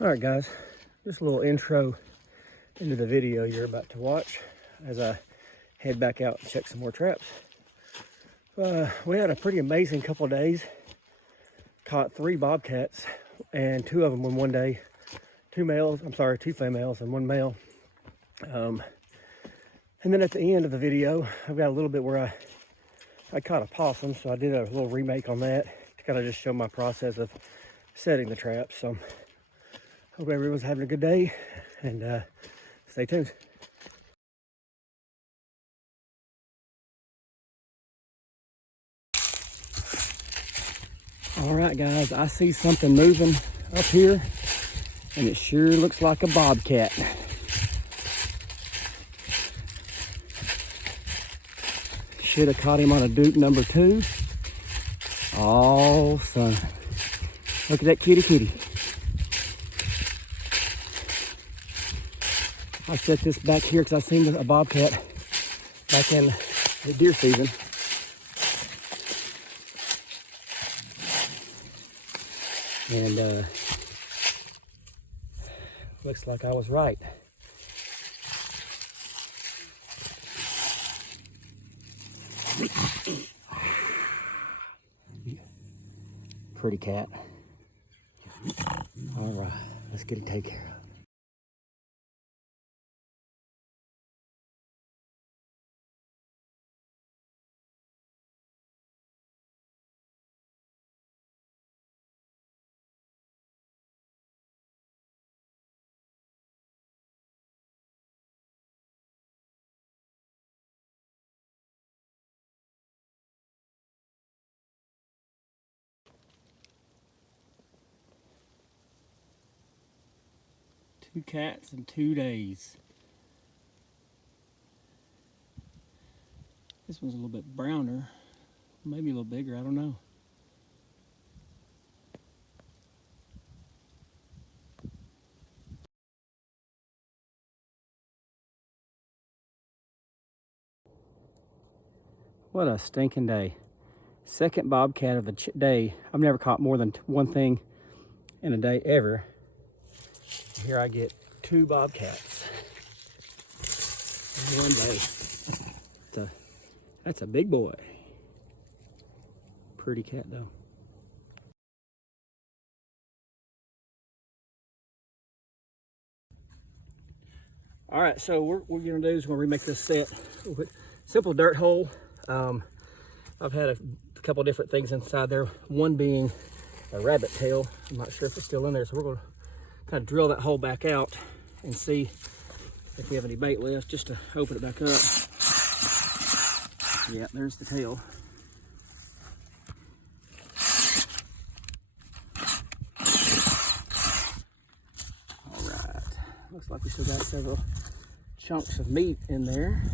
All right, guys, just a little intro into the video you're about to watch as I head back out and check some more traps. We had a pretty amazing couple of days. Caught 3 bobcats, and 2 of them in one day. 2 females and 1 male. And then at the end of the video, I've got a little bit where I caught a possum, so I did a little remake on that to kind of just show my process of setting the traps. So hope everyone's having a good day, and stay tuned. All right, guys, I see something moving up here, and it sure looks like a bobcat. Should have caught him on a Duke number 2. Oh, son. Look at that kitty. I set this back here because I seen a bobcat back in the deer season. And looks like I was right. Pretty cat. All right, let's get it taken care of. Two cats in 2 days. This one's a little bit browner, maybe a little bigger, I don't know. What a stinking day. Second bobcat of the day. I've never caught more than one thing in a day ever. Here I get 2 bobcats in one day. That's a big boy. Pretty cat though. All right, so what we're gonna do is we're gonna remake this set. Simple dirt hole. I've had a couple different things inside there. One being a rabbit tail. I'm not sure if it's still in there, so we're gonna kind of drill that hole back out and see if we have any bait left, just to open it back up. Yeah, there's the tail. All right, looks like we still got several chunks of meat in there.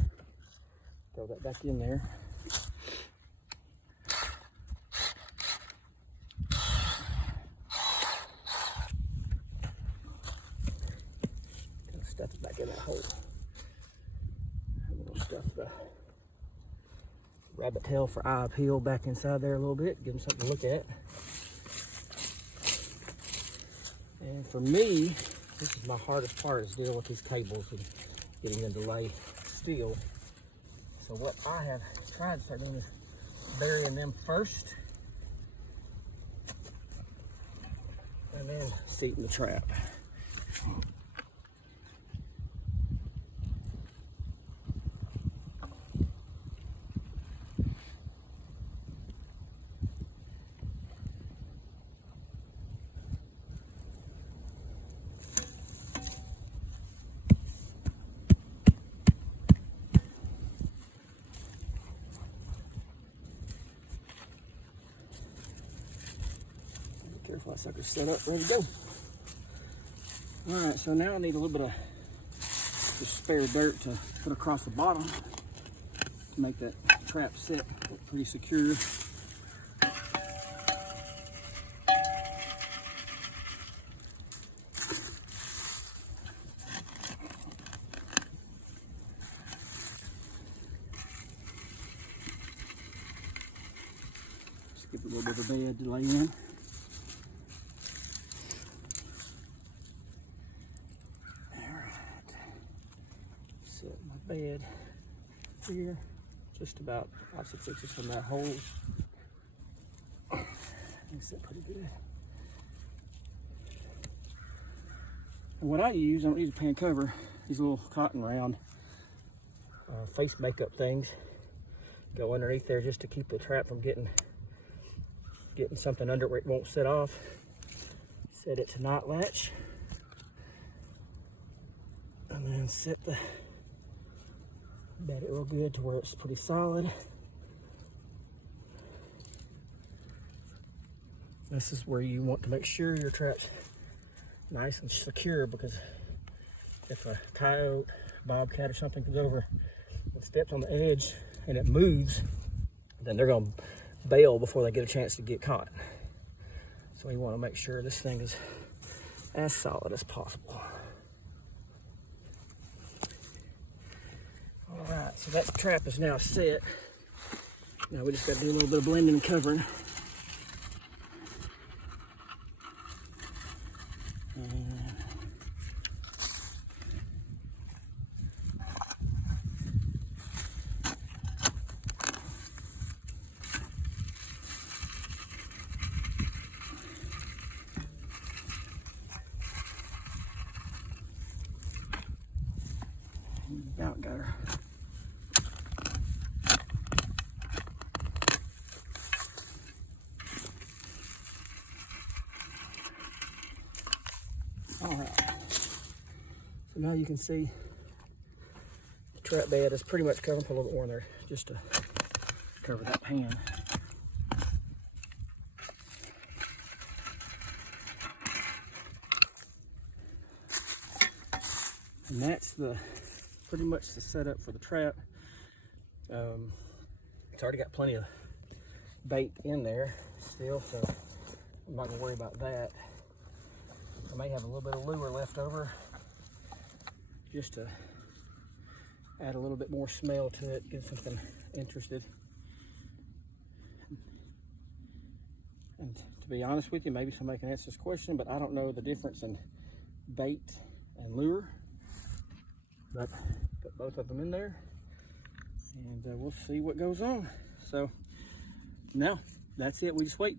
Throw that back in there. Stuff it back in that hole. I'm gonna stuff the rabbit tail for eye appeal back inside there a little bit, give them something to look at. And for me, this is my hardest part, is dealing with these cables and getting them to lay still. So what I have tried to start doing is burying them first, and then seating the trap. Careful, that sucker's set up, ready to go. All right, so now I need a little bit of just spare dirt to put across the bottom to make that trap sit pretty secure. Just give it a little bit of a bed to lay in. bed here, just about 5-6 inches from that hole. Makes it pretty good. And what I don't use a pan cover, these little cotton round face makeup things go underneath there just to keep the trap from getting something under it where it won't set off. Set it to night latch, and then set the bed it real good to where it's pretty solid. This is where you want to make sure your trap's nice and secure, because if a coyote, bobcat, or something comes over and steps on the edge and it moves, then they're going to bail before they get a chance to get caught. So you want to make sure this thing is as solid as possible. All right, so that trap is now set. Now we just got to do a little bit of blending and covering. About got her. All right. So now you can see the trap bed is pretty much covered. Put a little bit more in there just to cover that pan. And that's pretty much the setup for the trap. It's already got plenty of bait in there still, so I'm not gonna worry about that. I may have a little bit of lure left over just to add a little bit more smell to it, get something interested. And to be honest with you, maybe somebody can answer this question, but I don't know the difference in bait and lure. But put both of them in there, and we'll see what goes on. So now that's it. We just wait.